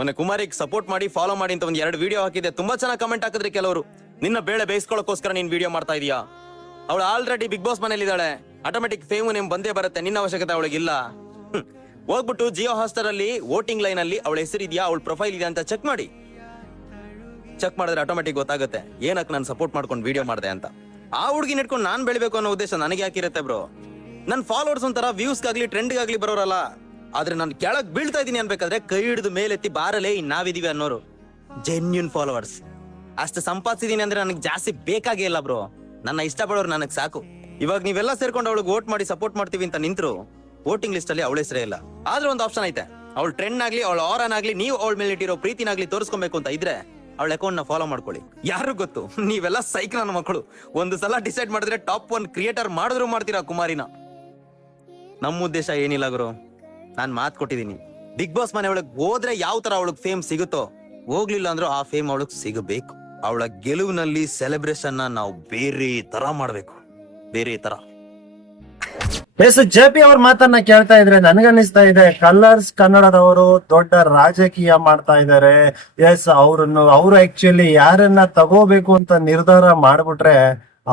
ಮೊನ್ನೆ ಕುಮಾರಿಗೆ ಸಪೋರ್ಟ್ ಮಾಡಿ ಫಾಲೋ ಮಾಡಿ ಅಂತ ಒಂದ್ 2 ವಿಡಿಯೋ ಹಾಕಿದೆ. ತುಂಬಾ ಚೆನ್ನಾಗಿ ಕಮೆಂಟ್ ಹಾಕಿದ್ರಿ ಕೆಲವರು. ನಿನ್ನ ಬೇಳೆ ಬೇಯಿಸ್ಕೊಳ್ಳೋಕೋಸ್ಕರ ನೀನ್ ವಿಡಿಯೋ ಮಾಡ್ತಾ ಇದೀಯಾ? ಅವಳು ಆಲ್ರೆಡಿ ಬಿಗ್ ಬಾಸ್ ಮನೇಲಿ ಇದ್ದಾಳೆ. ಆಟೋಮೆಟಿಕ್ ಫೇಮ್ ನಿಮ್ ಬಂದೇ ಬರುತ್ತೆ. ನಿನ್ನ ಅವಶ್ಯಕತೆ ಅವಳಿಗಿಲ್ಲ. ಹೋಗ್ಬಿಟ್ಟು ಜಿಯೋ ಹಾಸ್ಟರ್ ಅಲ್ಲಿ ವೋಟಿಂಗ್ ಲೈನ್ ಅಲ್ಲಿ ಅವಳ ಹೆಸರಿದ್ಯಾ, ಅವಳ ಪ್ರೊಫೈಲ್ ಇದೆಯಾ ಅಂತ ಚೆಕ್ ಮಾಡಿ. ಚೆಕ್ ಮಾಡಿದ್ರೆ ಆಟೋಮೆಟಿಕ್ ಗೊತ್ತಾಗುತ್ತೆ ಏನಕ್ಕೆ ನಾನು ಸಪೋರ್ಟ್ ಮಾಡ್ಕೊಂಡು ವಿಡಿಯೋ ಮಾಡಿದೆ ಅಂತ. ಆ ಹುಡುಗಿ ಇಟ್ಕೊಂಡು ನಾನ್ ಬೆಳಿಬೇಕು ಅನ್ನೋ ಉದ್ದೇಶ ನನಗೆ ಯಾಕಿರುತ್ತೆ ಬ್ರೋ? ನನ್ ಫಾಲೋವರ್ಸ್ ಒಂಥರ ವ್ಯೂಸ್ಗಾಗ್ಲಿ ಟ್ರೆಂಡ್ಗಾಗ್ಲಿ ಬರೋರಲ್ಲ. ಆದ್ರೆ ನಾನು ಕೆಳಗ್ ಬೀಳ್ತಾ ಇದೀನಿ ಅನ್ಬೇಕಾದ್ರೆ ಕೈ ಹಿಡಿದು ಮೇಲೆತ್ತಿ ಬಾರಲೇ ನಾವಿದೀವಿ ಅನ್ನೋರು ಜೆನ್ಯೂನ್ ಫಾಲೋವರ್ಸ್. ಅಷ್ಟು ಸಂಪಾದಿಸಿದೀನಿ ಅಂದ್ರೆ ನನಗೆ ಜಾಸ್ತಿ ಬೇಕಾಗೇ ಇಲ್ಲ ಬ್ರೋ. ನನ್ನ ಇಷ್ಟಪಡೋರು ನನಗ್ ಸಾಕು. ಇವಾಗ ನೀವೆಲ್ಲ ಸೇರ್ಕೊಂಡು ಅವಳಿಗೆ ವೋಟ್ ಮಾಡಿ ಸಪೋರ್ಟ್ ಮಾಡ್ತೀವಿ ಅಂತ ನಿಂತ್ರು ವೋಟಿಂಗ್ ಲಿಸ್ಟ್ ಅಲ್ಲಿ ಅವಳ ಹೆಸರೇ ಇಲ್ಲ. ಆದ್ರೆ ಒಂದು ಆಪ್ಷನ್ ಐತೆ. ಅವಳು ಟ್ರೆಂಡ್ ಆಗ್ಲಿ ಅವಳ ಆರನ್ ಆಗ್ಲಿ ನೀವು ಅವಳ ಮೇಲೆ ಇಟ್ಟಿರೋ ಪ್ರೀತಿನಾಗ್ಲಿ ತೋರಿಸ್ಕೊಬೇಕು ಅಂತ ಇದ್ರೆ ಅವಳ ಅಕೌಂಟ್ ನ ಫಾಲೋ ಮಾಡ್ಕೊಳ್ಳಿ. ಯಾರು ಗೊತ್ತು, ನೀವೆಲ್ಲ ಸೈಕ್ ನನ್ನ ಮಕ್ಕಳು. ಒಂದು ಸಲ ಡಿಸೈಡ್ ಮಾಡಿದ್ರೆ ಟಾಪ್ 1 ಕ್ರಿಯೇಟರ್ ಮಾಡಿದ್ರು ಮಾಡ್ತೀರಾ ಕುಮಾರಿನ. ನಮ್ಮ ಉದ್ದೇಶ ಏನಿಲ್ಲ ಗುರು, ನಾನ್ ಮಾತ್ ಕೊಟ್ಟಿದೀನಿ. ಬಿಗ್ ಬಾಸ್ ಮನೆ ಒಳಗ್ ಹೋದ್ರೆ ಯಾವ ತರ ಅವಳಗ್ ಫೇಮ್ ಸಿಗುತ್ತೋ, ಹೋಗ್ಲಿಲ್ಲ ಅಂದ್ರೂ ಆ ಫೇಮ್ ಅವಳಗ್ ಸಿಗಬೇಕು. ಅವಳ ಗೆಲುವಿನಲ್ಲಿ ಸೆಲೆಬ್ರೇಷನ್ ನಾವು ಬೇರೆ ತರ ಮಾಡ್ಬೇಕು, ಬೇರೆ ತರ. ಎಸ್ ಜೆಪಿ ಅವ್ರ ಮಾತನ್ನ ಕೇಳ್ತಾ ಇದ್ರೆ ನನಗನ್ನಿಸ್ತಾ ಇದೆ ಕಲರ್ಸ್ ಕನ್ನಡದವರು ದೊಡ್ಡ ರಾಜಕೀಯ ಮಾಡ್ತಾ ಇದ್ದಾರೆ. ಎಸ್ ಅವರು ಆಕ್ಚುಲಿ ಯಾರನ್ನ ತಗೋಬೇಕು ಅಂತ ನಿರ್ಧಾರ ಮಾಡ್ಬಿಟ್ರೆ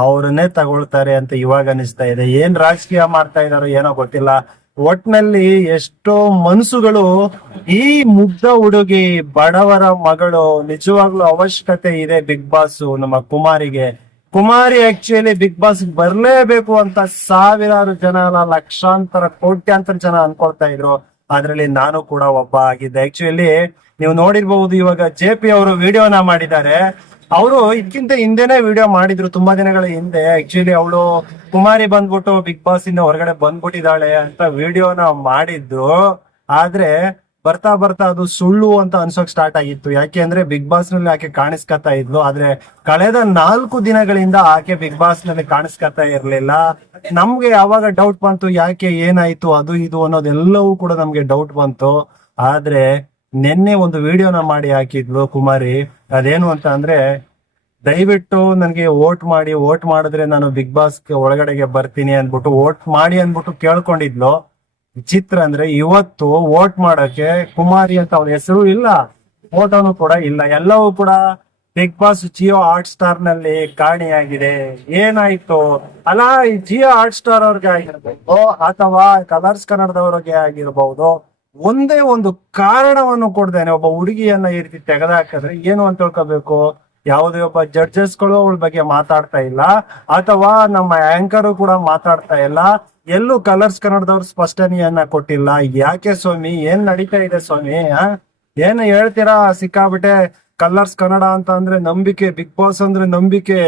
ಅವ್ರನ್ನೇ ತಗೊಳ್ತಾರೆ ಅಂತ ಇವಾಗ ಅನಿಸ್ತಾ ಇದೆ. ಏನ್ ರಾಜಕೀಯ ಮಾಡ್ತಾ ಇದಾರೋ ಏನೋ ಗೊತ್ತಿಲ್ಲ. ಒಟ್ನಲ್ಲಿ ಎಷ್ಟೋ ಮನ್ಸುಗಳು ಈ ಮುಗ್ಧ ಹುಡುಗಿ ಬಡವರ ಮಗಳು ನಿಜವಾಗ್ಲೂ ಅವಶ್ಯಕತೆ ಇದೆ ಬಿಗ್ ಬಾಸ್ ನಮ್ಮ ಕುಮಾರಿ ಆಕ್ಚುಲಿ ಬಿಗ್ ಬಾಸ್ ಬರ್ಲೇಬೇಕು ಅಂತ ಸಾವಿರಾರು ಜನ ಅಲ್ಲ, ಲಕ್ಷಾಂತರ ಕೋಟ್ಯಾಂತರ ಜನ ಅನ್ಕೊಳ್ತಾ ಇದ್ರು. ಅದ್ರಲ್ಲಿ ನಾನು ಕೂಡ ಒಬ್ಬ ಆಗಿದ್ದೆ. ಆಕ್ಚುಲಿ ನೀವು ನೋಡಿರ್ಬಹುದು, ಇವಾಗ ಜೆಪಿ ಅವರು ವಿಡಿಯೋನ ಮಾಡಿದ್ದಾರೆ. ಅವರು ಇದಕ್ಕಿಂತ ಹಿಂದೆನೆ ವಿಡಿಯೋ ಮಾಡಿದ್ರು, ತುಂಬಾ ದಿನಗಳ ಹಿಂದೆ. ಆಕ್ಚುಲಿ ಅವಳು ಕುಮಾರಿ ಬಂದ್ಬಿಟ್ಟು ಬಿಗ್ ಬಾಸ್ ಇಂದ ಹೊರಗಡೆ ಬಂದ್ಬಿಟ್ಟಿದ್ದಾಳೆ ಅಂತ ವಿಡಿಯೋನ ಮಾಡಿದ್ದು. ಆದ್ರೆ ಬರ್ತಾ ಬರ್ತಾ ಅದು ಸುಳ್ಳು ಅಂತ ಅನ್ಸೋಕ್ ಸ್ಟಾರ್ಟ್ ಆಗಿತ್ತು. ಯಾಕೆ ಅಂದ್ರೆ ಬಿಗ್ ಬಾಸ್ ನಲ್ಲಿ ಆಕೆ ಕಾಣಿಸ್ಕೊತಾ ಇದ್ಲು. ಆದ್ರೆ ಕಳೆದ 4 ದಿನಗಳಿಂದ ಆಕೆ ಬಿಗ್ ಬಾಸ್ ನಲ್ಲಿ ಕಾಣಿಸ್ಕೊತಾ ಇರ್ಲಿಲ್ಲ. ನಮ್ಗೆ ಯಾವಾಗ ಡೌಟ್ ಬಂತು, ಯಾಕೆ ಏನಾಯ್ತು ಅದು ಇದು ಅನ್ನೋದೆಲ್ಲವೂ ಕೂಡ ನಮ್ಗೆ ಡೌಟ್ ಬಂತು. ಆದ್ರೆ ನಿನ್ನೆ ಒಂದು ವಿಡಿಯೋನ ಮಾಡಿ ಹಾಕಿದ್ಲು ಕುಮಾರಿ. ಅದೇನು ಅಂತ ಅಂದ್ರೆ, ದಯವಿಟ್ಟು ನನಗೆ ವೋಟ್ ಮಾಡಿದ್ರೆ ನಾನು ಬಿಗ್ ಬಾಸ್ ಒಳಗಡೆಗೆ ಬರ್ತೀನಿ ಅಂದ್ಬಿಟ್ಟು ವೋಟ್ ಮಾಡಿ ಅಂದ್ಬಿಟ್ಟು ಕೇಳ್ಕೊಂಡಿದ್ಲು. ವಿಚಿತ್ರ ಅಂದ್ರೆ ಇವತ್ತು ವೋಟ್ ಮಾಡಕ್ಕೆ ಕುಮಾರಿ ಅಂತ ಅವ್ರ ಹೆಸರು ಇಲ್ಲ, ಫೋಟೋನು ಕೂಡ ಇಲ್ಲ. ಎಲ್ಲವೂ ಕೂಡ big boss Jio Hotstar ನಲ್ಲಿ ಕಾಣಿಯಾಗಿದೆ. ಏನಾಯ್ತು ಅಲ್ಲ, ಈ ಜಿಯೋ ಹಾಟ್ ಸ್ಟಾರ್ ಅವ್ರಿಗೆ ಆಗಿರ್ಬೋದು ಅಥವಾ ಕಲರ್ಸ್ ಕನ್ನಡದವ್ರಿಗೆ ಆಗಿರ್ಬಹುದು, ಒಂದೇ ಒಂದು ಕಾರಣವನ್ನು ಕೊಡ್ದೇನೆ ಒಬ್ಬ ಹುಡುಗಿಯನ್ನ ಈ ರೀತಿ ತೆಗೆದಾಕಿದ್ರೆ ಏನು ಅಂತ ತಿಳ್ಕೋಬೇಕು. ಯಾವುದೇ ಒಬ್ಬ ಜಡ್ಜಸ್ಗಳು ಅವಳ ಬಗ್ಗೆ ಮಾತಾಡ್ತಾ ಇಲ್ಲ, ಅಥವಾ ನಮ್ಮ ಆಂಕರ್ ಕೂಡ ಮಾತಾಡ್ತಾ ಇಲ್ಲ. ಎಲ್ಲೂ ಕಲರ್ಸ್ ಕನ್ನಡದವ್ರು ಸ್ಪಷ್ಟನೆಯನ್ನ ಕೊಟ್ಟಿಲ್ಲ. ಯಾಕೆ ಸ್ವಾಮಿ, ಏನ್ ನಡೀತಾ ಇದೆ ಸ್ವಾಮಿ? ಏನು ಹೇಳ್ತೀರಾ? ಸಿಕ್ಕಾಬಿಟ್ಟೆ ಕಲರ್ಸ್ ಕನ್ನಡ ಅಂತ ಅಂದ್ರೆ ನಂಬಿಕೆ, ಬಿಗ್ ಬಾಸ್ ಅಂದ್ರೆ ನಂಬಿಕೆ,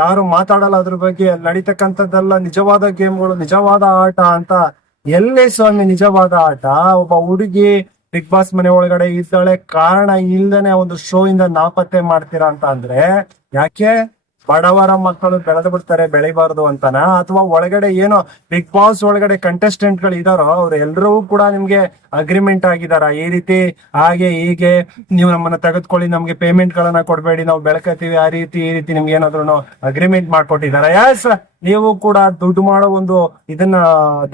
ಯಾರು ಮಾತಾಡಲ್ಲ ಅದ್ರ ಬಗ್ಗೆ. ನಡೀತಕ್ಕಂಥದ್ದೆಲ್ಲ ನಿಜವಾದ ಗೇಮ್ಗಳು, ನಿಜವಾದ ಆಟ ಅಂತ. ಎಲ್ಲಿ ಸ್ವಾಮಿ ನಿಜವಾದ ಆಟ? ಒಬ್ಬ ಹುಡುಗಿ ಬಿಗ್ ಬಾಸ್ ಮನೆ ಒಳಗಡೆ ಇದ್ದಾಳೆ, ಕಾರಣ ಇಲ್ದೇನೆ ಒಂದು ಶೋ ಇಂದ ನಾಪತ್ತೆ ಮಾಡ್ತೀರಾ ಅಂತ ಅಂದ್ರೆ ಯಾಕೆ? ಬಡವರ ಮಕ್ಕಳು ಬೆಳೆದು ಬಿಡ್ತಾರೆ, ಬೆಳಿಬಾರ್ದು ಅಂತನಾ? ಅಥವಾ ಒಳಗಡೆ ಏನೋ ಬಿಗ್ ಬಾಸ್ ಒಳಗಡೆ ಕಂಟೆಸ್ಟೆಂಟ್ ಗಳು ಇದಾರೋ ಅವ್ರು ಎಲ್ರೂ ಕೂಡ ನಿಮ್ಗೆ ಅಗ್ರಿಮೆಂಟ್ ಆಗಿದಾರ, ಈ ರೀತಿ ಹಾಗೆ ಹೀಗೆ ನೀವು ನಮ್ಮನ್ನ ತೆಗೆದುಕೊಳ್ಳಿ, ನಮ್ಗೆ ಪೇಮೆಂಟ್ ಗಳನ್ನ ಕೊಡ್ಬೇಡಿ, ನಾವು ಬೆಳಕತ್ತೀವಿ, ಆ ರೀತಿ ಈ ರೀತಿ ನಿಮ್ಗೆ ಏನಾದ್ರು ಅಗ್ರಿಮೆಂಟ್ ಮಾಡ್ಕೊಟ್ಟಿದಾರ? ಯಾಸ್ ನೀವು ಕೂಡ ದುಡ್ಡು ಮಾಡೋ ಒಂದು ಇದನ್ನ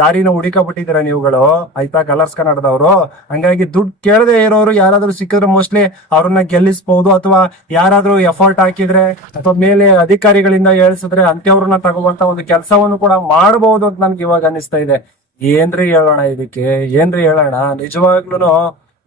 ದಾರಿನ ಹುಡುಕಬಿಟ್ಟಿದ್ದೀರಾ ನೀವುಗಳು, ಆಯ್ತಾ ಕಲರ್ಸ್ ಕನ್ನಡದವರು. ಹಂಗಾಗಿ ದುಡ್ಡು ಕೇಳದೆ ಇರೋರು ಯಾರಾದ್ರೂ ಸಿಕ್ಕಿದ್ರೆ ಮೋಸ್ಟ್ಲಿ ಅವ್ರನ್ನ ಗೆಲ್ಲಿಸಬಹುದು, ಅಥವಾ ಯಾರಾದ್ರೂ ಎಫರ್ಟ್ ಹಾಕಿದ್ರೆ ಅಥವಾ ಮೇಲೆ ಅಧಿಕಾರಿಗಳಿಂದ ಹೇಳ್ಸಿದ್ರೆ ಅಂತ್ಯವ್ರನ್ನ ತಗುವಂತ ಒಂದು ಕೆಲಸವನ್ನು ಕೂಡ ಮಾಡಬಹುದು ಅಂತ ನನ್ಗೆ ಇವಾಗ ಅನಿಸ್ತಾ ಇದೆ. ಏನ್ರಿ ಹೇಳೋಣ ಇದಕ್ಕೆ, ಏನ್ರಿ ಹೇಳೋಣ? ನಿಜವಾಗ್ಲೂ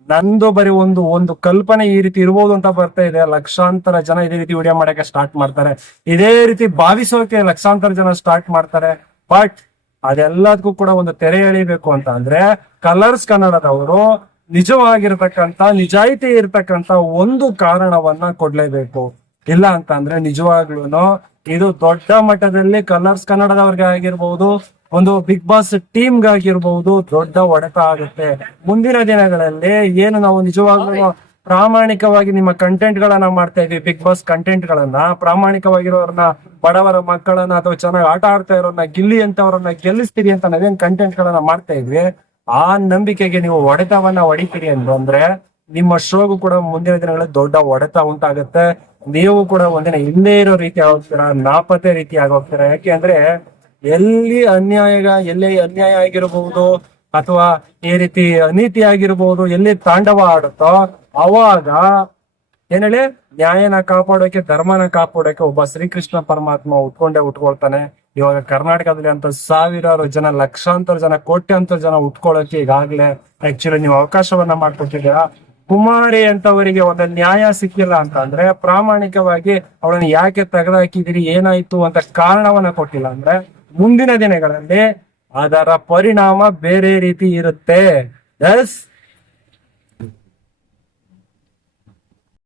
ನಂದು ಬರೀ ಒಂದು ಕಲ್ಪನೆ ಈ ರೀತಿ ಇರ್ಬೋದು ಅಂತ ಬರ್ತಾ ಇದೆ. ಲಕ್ಷಾಂತರ ಜನ ಇದೇ ರೀತಿ ವಿಡಿಯೋ ಮಾಡಕ್ಕೆ ಸ್ಟಾರ್ಟ್ ಮಾಡ್ತಾರೆ, ಇದೇ ರೀತಿ ಭಾವಿಸೋಕೆ ಲಕ್ಷಾಂತರ ಜನ ಸ್ಟಾರ್ಟ್ ಮಾಡ್ತಾರೆ. ಬಟ್ ಅದೆಲ್ಲದಕ್ಕೂ ಕೂಡ ಒಂದು ತೆರೆ ಎಳಿಬೇಕು ಅಂತ ಅಂದ್ರೆ ಕಲರ್ಸ್ ಕನ್ನಡದವರು ನಿಜವಾಗಿರ್ತಕ್ಕಂತ, ನಿಜಾಯಿತಿ ಇರ್ತಕ್ಕಂತ ಒಂದು ಕಾರಣವನ್ನ ಕೊಡ್ಲೇಬೇಕು. ಇಲ್ಲ ಅಂತ ಅಂದ್ರೆ ನಿಜವಾಗ್ಲೂ ಇದು ದೊಡ್ಡ ಮಟ್ಟದಲ್ಲಿ ಕಲರ್ಸ್ ಕನ್ನಡದವ್ರಿಗೆ ಆಗಿರ್ಬಹುದು, ಒಂದು ಬಿಗ್ ಬಾಸ್ ಟೀಮ್ಗಾಗಿರ್ಬಹುದು ದೊಡ್ಡ ಹೊಡೆತ ಆಗುತ್ತೆ. ಮುಂದಿನ ದಿನಗಳಲ್ಲಿ ಏನು ನಾವು ನಿಜವಾಗ್ಲೂ ಪ್ರಾಮಾಣಿಕವಾಗಿ ನಿಮ್ಮ ಕಂಟೆಂಟ್ ಗಳನ್ನ ಮಾಡ್ತಾ ಇದೀವಿ, ಬಿಗ್ ಬಾಸ್ ಕಂಟೆಂಟ್ ಗಳನ್ನ ಪ್ರಾಮಾಣಿಕವಾಗಿರೋರನ್ನ, ಬಡವರ ಮಕ್ಕಳನ್ನ ಅಥವಾ ಚೆನ್ನಾಗಿ ಆಟ ಆಡ್ತಾ ಇರೋರನ್ನ ಗಿಲ್ಲಿ ಅಂತವ್ರನ್ನ ಗೆಲ್ಲಿಸ್ತೀರಿ ಅಂತ ನಾವೇನ್ ಕಂಟೆಂಟ್ ಗಳನ್ನ ಮಾಡ್ತಾ ಇದ್ವಿ, ಆ ನಂಬಿಕೆಗೆ ನೀವು ಹೊಡೆತವನ್ನ ಹೊಡಿತೀರಿ ಅಂದ್ರೆ ನಿಮ್ಮ ಶೋಗೂ ಕೂಡ ಮುಂದಿನ ದಿನಗಳಲ್ಲಿ ದೊಡ್ಡ ಹೊಡೆತ ಉಂಟಾಗುತ್ತೆ. ನೀವು ಕೂಡ ಒಂದಿನ ಹಿಂದೆ ಇರೋ ರೀತಿ ಆಗೋಗ್ತೀರಾ, ನಾಪತ್ತೆ ರೀತಿ ಆಗೋಗ್ತೀರಾ. ಯಾಕೆ ಅಂದ್ರೆ ಎಲ್ಲಿ ಅನ್ಯಾಯ ಆಗಿರಬಹುದು ಅಥವಾ ಈ ರೀತಿ ಅನೀತಿ ಆಗಿರ್ಬೋದು ಎಲ್ಲಿ ತಾಂಡವ ಆಡುತ್ತೋ ಅವಾಗ ಏನ್ ಹೇಳಿ ನ್ಯಾಯನ ಕಾಪಾಡೋಕೆ ಧರ್ಮನ ಕಾಪಾಡೋಕೆ ಒಬ್ಬ ಶ್ರೀಕೃಷ್ಣ ಪರಮಾತ್ಮ ಉಟ್ಕೊಳ್ತಾನೆ. ಇವಾಗ ಕರ್ನಾಟಕದಲ್ಲಿ ಅಂತ ಸಾವಿರಾರು ಜನ, ಲಕ್ಷಾಂತರ ಜನ, ಕೋಟ್ಯಾಂತರ ಜನ ಉಟ್ಕೊಳ್ಳೋಕೆ ಈಗಾಗ್ಲೇ ಆಕ್ಚುಲಿ ನೀವು ಅವಕಾಶವನ್ನ ಮಾಡ್ಕೊಟ್ಟಿದ್ದೀರಾ. ಕುಮಾರಿ ಅಂತವರಿಗೆ ಒಂದು ನ್ಯಾಯ ಸಿಕ್ಕಿಲ್ಲ ಅಂತ ಅಂದ್ರೆ ಪ್ರಾಮಾಣಿಕವಾಗಿ ಅವಳನ್ನ ಯಾಕೆ ತೆಗೆದುಹಾಕಿದಿರಿ, ಏನಾಯ್ತು ಅಂತ ಕಾರಣವನ್ನ ಕೊಟ್ಟಿಲ್ಲ ಅಂದ್ರೆ ಮುಂದಿನ ದಿನಗಳಲ್ಲಿ ಅದರ ಪರಿಣಾಮ ಬೇರೆ ರೀತಿ ಇರುತ್ತೆ. ಎಸ್